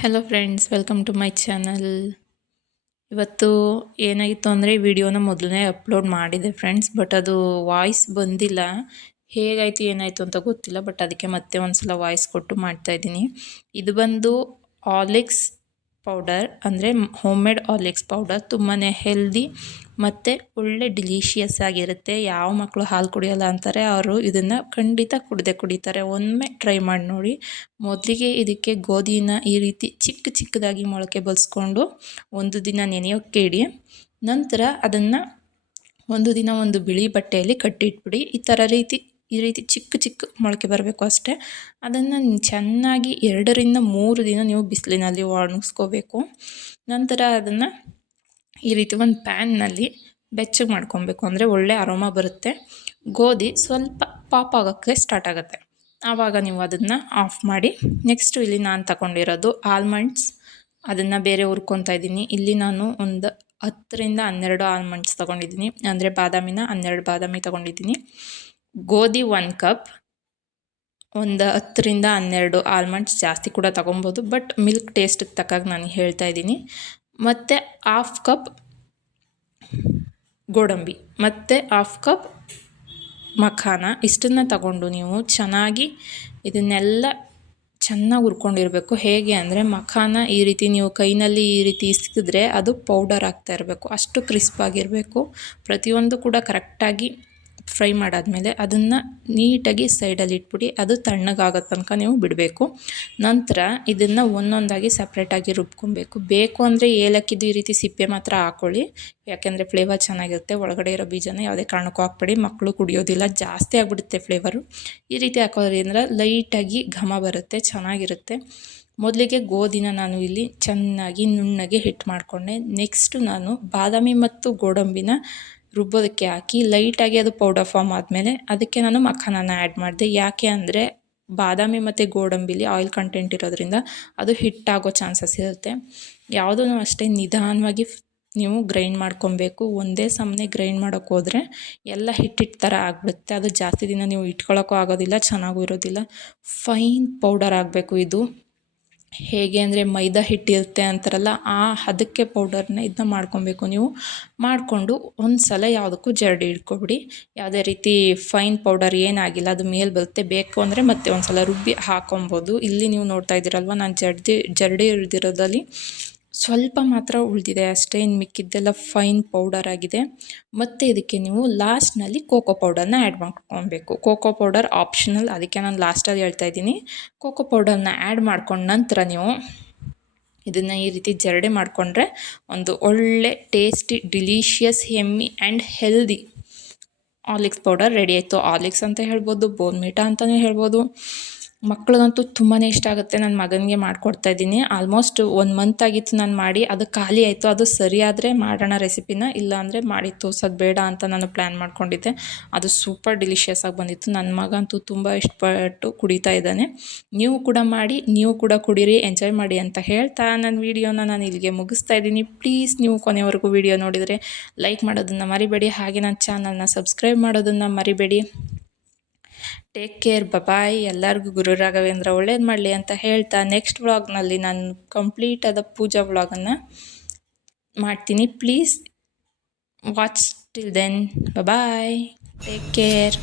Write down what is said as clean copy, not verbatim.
Hello friends, welcome to my channel. ಇವತ್ತು ಏನಾಗಿತ್ತು ಅಂದರೆ ವಿಡಿಯೋನ ಮೊದಲನೇ ಅಪ್ಲೋಡ್ ಮಾಡಿದೆ ಫ್ರೆಂಡ್ಸ್, ಬಟ್ ಅದು ವಾಯ್ಸ್ ಬಂದಿಲ್ಲ. ಹೇಗಾಯಿತು ಏನಾಯಿತು ಅಂತ ಗೊತ್ತಿಲ್ಲ, ಬಟ್ ಅದಕ್ಕೆ ಮತ್ತೆ ಒಂದು ಸಲ ವಾಯ್ಸ್ ಕೊಟ್ಟು ಮಾಡ್ತಾಯಿದ್ದೀನಿ. ಇದು ಬಂದು ಆರ್ಲಿಕ್ಸ್ ಪೌಡರ್, ಅಂದರೆ ಹೋಮ್ ಮೇಡ್ ಆರ್ಲಿಕ್ಸ್ ಪೌಡರ್. ತುಂಬಾ ಹೆಲ್ದಿ ಮತ್ತು ಒಳ್ಳೆ ಡಿಲಿಷಿಯಸ್ ಆಗಿರುತ್ತೆ. ಯಾವ ಮಕ್ಕಳು ಹಾಲು ಕುಡಿಯೋಲ್ಲ ಅಂತಾರೆ, ಅವರು ಇದನ್ನು ಖಂಡಿತ ಕುಡಿತಾರೆ. ಒಮ್ಮೆ ಟ್ರೈ ಮಾಡಿ ನೋಡಿ. ಮೊದಲಿಗೆ ಇದಕ್ಕೆ ಗೋಧಿನ ಈ ರೀತಿ ಚಿಕ್ಕ ಚಿಕ್ಕದಾಗಿ ಮೊಳಕೆ ಬಲಿಸ್ಕೊಂಡು ಒಂದು ದಿನ ನೆನೆಯೋಕ್ಕೆ ಇಡಿ. ನಂತರ ಅದನ್ನು ಒಂದು ದಿನ ಒಂದು ಬಿಳಿ ಬಟ್ಟೆಯಲ್ಲಿ ಕಟ್ಟಿಟ್ಬಿಡಿ. ಈ ರೀತಿ ಚಿಕ್ಕ ಚಿಕ್ಕ ಮೊಳಕೆ ಬರಬೇಕು ಅಷ್ಟೇ. ಅದನ್ನು ಚೆನ್ನಾಗಿ 2ರಿಂದ 3 ದಿನ ನೀವು ಬಿಸಿಲಿನಲ್ಲಿ ಒಣಗಿಸ್ಕೋಬೇಕು. ನಂತರ ಅದನ್ನು ಈ ರೀತಿ ಒಂದು ಪ್ಯಾನ್ನಲ್ಲಿ ಬೆಚ್ಚಗೆ ಮಾಡ್ಕೊಬೇಕು, ಅಂದರೆ ಒಳ್ಳೆ ಅರೋಮಾ ಬರುತ್ತೆ. ಗೋಧಿ ಸ್ವಲ್ಪ ಪಾಪ್ ಆಗೋಕ್ಕೆ ಸ್ಟಾರ್ಟ್ ಆಗುತ್ತೆ, ಆವಾಗ ನೀವು ಅದನ್ನು ಆಫ್ ಮಾಡಿ. ನೆಕ್ಸ್ಟು ಇಲ್ಲಿ ನಾನು ತಗೊಂಡಿರೋದು ಆಲ್ಮಂಡ್ಸ್, ಅದನ್ನು ಬೇರೆ ಹುರ್ಕೊತಾ ಇದ್ದೀನಿ. ಇಲ್ಲಿ ನಾನು ಒಂದು 10ರಿಂದ 12 ಆಲ್ಮಂಡ್ಸ್ ತೊಗೊಂಡಿದ್ದೀನಿ, ಅಂದರೆ ಬಾದಾಮಿನ 12 ಬಾದಾಮಿ ತೊಗೊಂಡಿದ್ದೀನಿ. ಗೋಧಿ 1 ಕಪ್, ಒಂದು 10ರಿಂದ 12 ಆಲ್ಮಂಡ್ಸ್. ಜಾಸ್ತಿ ಕೂಡ ತೊಗೊಬೋದು, ಬಟ್ ಮಿಲ್ಕ್ ಟೇಸ್ಟಿಗೆ ತಕ್ಕಾಗ ನಾನು ಹೇಳ್ತಾ ಇದ್ದೀನಿ. ಮತ್ತು 1/2 ಕಪ್ ಗೋಡಂಬಿ ಮತ್ತು 1/2 ಕಪ್ ಮಖಾನ. ಇಷ್ಟನ್ನು ತಗೊಂಡು ನೀವು ಚೆನ್ನಾಗಿ ಇದನ್ನೆಲ್ಲ ಚೆನ್ನಾಗಿ ಹುರ್ಕೊಂಡಿರಬೇಕು. ಹೇಗೆ ಅಂದರೆ ಮಖಾನ ಈ ರೀತಿ ನೀವು ಕೈನಲ್ಲಿ ಈ ರೀತಿ ಇಸ್ಕಿದ್ರೆ ಅದು ಪೌಡರ್ ಆಗ್ತಾ ಇರಬೇಕು, ಅಷ್ಟು ಕ್ರಿಸ್ಪಾಗಿರಬೇಕು. ಪ್ರತಿಯೊಂದು ಕೂಡ ಕರೆಕ್ಟಾಗಿ ಫ್ರೈ ಮಾಡಾದಮೇಲೆ ಅದನ್ನು ನೀಟಾಗಿ ಸೈಡಲ್ಲಿ ಇಟ್ಬಿಡಿ. ಅದು ತಣ್ಣಗಾಗೋ ತನಕ ನೀವು ಬಿಡಬೇಕು. ನಂತರ ಇದನ್ನು ಒಂದೊಂದಾಗಿ ಸಪ್ರೇಟಾಗಿ ರುಬ್ಕೊಬೇಕು. ಬೇಕು ಅಂದರೆ ಏಲಕ್ಕಿದು ಈ ರೀತಿ ಸಿಪ್ಪೆ ಮಾತ್ರ ಹಾಕ್ಕೊಳ್ಳಿ, ಯಾಕೆಂದರೆ ಫ್ಲೇವರ್ ಚೆನ್ನಾಗಿರುತ್ತೆ. ಒಳಗಡೆ ಇರೋ ಬೀಜನ ಯಾವುದೇ ಕಾರಣಕ್ಕೂ ಹಾಕ್ಬೇಡಿ, ಮಕ್ಕಳು ಕುಡಿಯೋದಿಲ್ಲ, ಜಾಸ್ತಿ ಆಗಿಬಿಡುತ್ತೆ ಫ್ಲೇವರು. ಈ ರೀತಿ ಹಾಕೋದ್ರಿಂದ ಲೈಟಾಗಿ ಘಮ ಬರುತ್ತೆ, ಚೆನ್ನಾಗಿರುತ್ತೆ. ಮೊದಲಿಗೆ ಗೋಧಿನ ನಾನು ಇಲ್ಲಿ ಚೆನ್ನಾಗಿ ನುಣ್ಣಗೆ ಹಿಟ್ಟು ಮಾಡಿಕೊಂಡೆ. ನೆಕ್ಸ್ಟು ನಾನು ಬಾದಾಮಿ ಮತ್ತು ಗೋಡಂಬಿನ ರುಬ್ಬೋದಕ್ಕೆ ಹಾಕಿ ಲೈಟಾಗಿ ಅದು ಪೌಡರ್ ಫಾರ್ಮ್ ಆದಮೇಲೆ ಅದಕ್ಕೆ ನಾನು ಮಖಾನನ ಆ್ಯಡ್ ಮಾಡಿದೆ. ಯಾಕೆ ಅಂದರೆ ಬಾದಾಮಿ ಮತ್ತು ಗೋಡಂಬಿಲಿ ಆಯಿಲ್ ಕಂಟೆಂಟ್ ಇರೋದ್ರಿಂದ ಅದು ಹಿಟ್ಟಾಗೋ ಚಾನ್ಸಸ್ ಇರುತ್ತೆ. ಯಾವುದೂ ಅಷ್ಟೇ ನಿಧಾನವಾಗಿ ನೀವು ಗ್ರೈಂಡ್ ಮಾಡ್ಕೊಬೇಕು. ಒಂದೇ ಸಮನೆ ಗ್ರೈಂಡ್ ಮಾಡೋಕ್ಕೆ ಹೋದರೆ ಎಲ್ಲ ಹಿಟ್ಟು ಥರ ಆಗಿಬಿಡುತ್ತೆ. ಅದು ಜಾಸ್ತಿ ದಿನ ನೀವು ಇಟ್ಕೊಳ್ಳೋಕ್ಕೂ ಆಗೋದಿಲ್ಲ, ಚೆನ್ನಾಗೂ ಇರೋದಿಲ್ಲ. ಫೈನ್ ಪೌಡರ್ ಆಗಬೇಕು ಇದು. ಹೇಗೆ ಅಂದರೆ ಮೈದಾ ಹಿಟ್ಟಿರುತ್ತೆ ಅಂತಾರಲ್ಲ, ಅದಕ್ಕೆ ಪೌಡರ್ನ ಇದನ್ನ ಮಾಡ್ಕೊಬೇಕು. ನೀವು ಮಾಡಿಕೊಂಡು ಒಂದು ಸಲ ಯಾವುದಕ್ಕೂ ಜರಡಿ ಹಿಡ್ಕೊಬಿಡಿ. ಯಾವುದೇ ರೀತಿ ಫೈನ್ ಪೌಡರ್ ಏನಾಗಿಲ್ಲ, ಅದು ಮೇಲೆ ಬರುತ್ತೆ. ಬೇಕು ಅಂದರೆ ಮತ್ತೆ ಒಂದು ಸಲ ರುಬ್ಬಿ ಹಾಕೊಬೋದು. ಇಲ್ಲಿ ನೀವು ನೋಡ್ತಾ ಇದ್ದೀರಲ್ವ, ನಾನು ಜರಡಿ ಹಿಡ್ದಿರೋದಲ್ಲಿ ಸ್ವಲ್ಪ ಮಾತ್ರ ಉಳಿದಿದೆ ಅಷ್ಟೇ, ಇನ್ನು ಮಿಕ್ಕಿದ್ದೆಲ್ಲ ಫೈನ್ ಪೌಡರ್ ಆಗಿದೆ. ಮತ್ತು ಇದಕ್ಕೆ ನೀವು ಲಾಸ್ಟ್ನಲ್ಲಿ ಕೋಕೋ ಪೌಡರ್ನ ಆ್ಯಡ್ ಮಾಡ್ಕೊಬೇಕು. ಕೋಕೋ ಪೌಡರ್ ಆಪ್ಷನಲ್, ಅದಕ್ಕೆ ನಾನು ಲಾಸ್ಟಲ್ಲಿ ಹೇಳ್ತಾ ಇದ್ದೀನಿ. ಕೋಕೋ ಪೌಡರ್ನ ಆ್ಯಡ್ ಮಾಡ್ಕೊಂಡು ನಂತರ ನೀವು ಇದನ್ನು ಈ ರೀತಿ ಜರಡಿ ಮಾಡಿಕೊಂಡ್ರೆ ಒಂದು ಒಳ್ಳೆ tasty delicious yummy and healthy Horlicks powder ready ಆಯಿತು. ಆರ್ಲಿಕ್ಸ್ ಅಂತ ಹೇಳ್ಬೋದು, ಬೋರ್ನ್ವಿಟಾ ಅಂತಲೇ ಹೇಳ್ಬೋದು. ಮಕ್ಳಿಗಂತೂ ತುಂಬಾ ಇಷ್ಟ ಆಗುತ್ತೆ. ನನ್ನ ಮಗನಿಗೆ ಮಾಡಿಕೊಡ್ತಾ ಇದ್ದೀನಿ. ಆಲ್ಮೋಸ್ಟ್ 1 ಮಂತ್ ಆಗಿತ್ತು ನಾನು ಮಾಡಿ, ಅದು ಖಾಲಿ ಆಯಿತು. ಅದು ಸರಿಯಾದರೆ ಮಾಡೋಣ ರೆಸಿಪಿನ, ಇಲ್ಲ ಅಂದರೆ ಮಾಡಿ ತೋರ್ಸೋದು ಬೇಡ ಅಂತ ನಾನು ಪ್ಲ್ಯಾನ್ ಮಾಡ್ಕೊಂಡಿದ್ದೆ. ಅದು ಸೂಪರ್ ಡಿಲಿಷಿಯಸ್ ಆಗಿ ಬಂದಿತ್ತು. ನನ್ನ ಮಗ ಅಂತೂ ತುಂಬ ಇಷ್ಟಪಟ್ಟು ಕುಡಿತಾ ಇದ್ದಾನೆ. ನೀವು ಕೂಡ ಮಾಡಿ, ನೀವು ಕೂಡ ಕುಡೀರಿ, ಎಂಜಾಯ್ ಮಾಡಿ ಅಂತ ಹೇಳ್ತಾ ನನ್ನ ವೀಡಿಯೋನ ನಾನು ಇಲ್ಲಿಗೆ ಮುಗಿಸ್ತಾ ಇದ್ದೀನಿ. ಪ್ಲೀಸ್ ನೀವು ಕೊನೆವರೆಗೂ ವೀಡಿಯೋ ನೋಡಿದರೆ ಲೈಕ್ ಮಾಡೋದನ್ನು ಮರಿಬೇಡಿ, ಹಾಗೆ ನನ್ನ ಚಾನಲ್ನ ಸಬ್ಸ್ಕ್ರೈಬ್ ಮಾಡೋದನ್ನು ಮರಿಬೇಡಿ. ಟೇಕ್ ಕೇರ್, ಬಾಯ್. ಎಲ್ಲರಿಗೂ ಗುರು ರಾಘವೇಂದ್ರ ಒಳ್ಳೇದು ಮಾಡಲಿ ಅಂತ ಹೇಳ್ತಾ ನೆಕ್ಸ್ಟ್ ವ್ಲಾಗ್ನಲ್ಲಿ ನಾನು ಕಂಪ್ಲೀಟ್ ಆದ ಪೂಜಾ ವ್ಲಾಗನ್ನು ಮಾಡ್ತೀನಿ. Please watch till then. Bye, take care.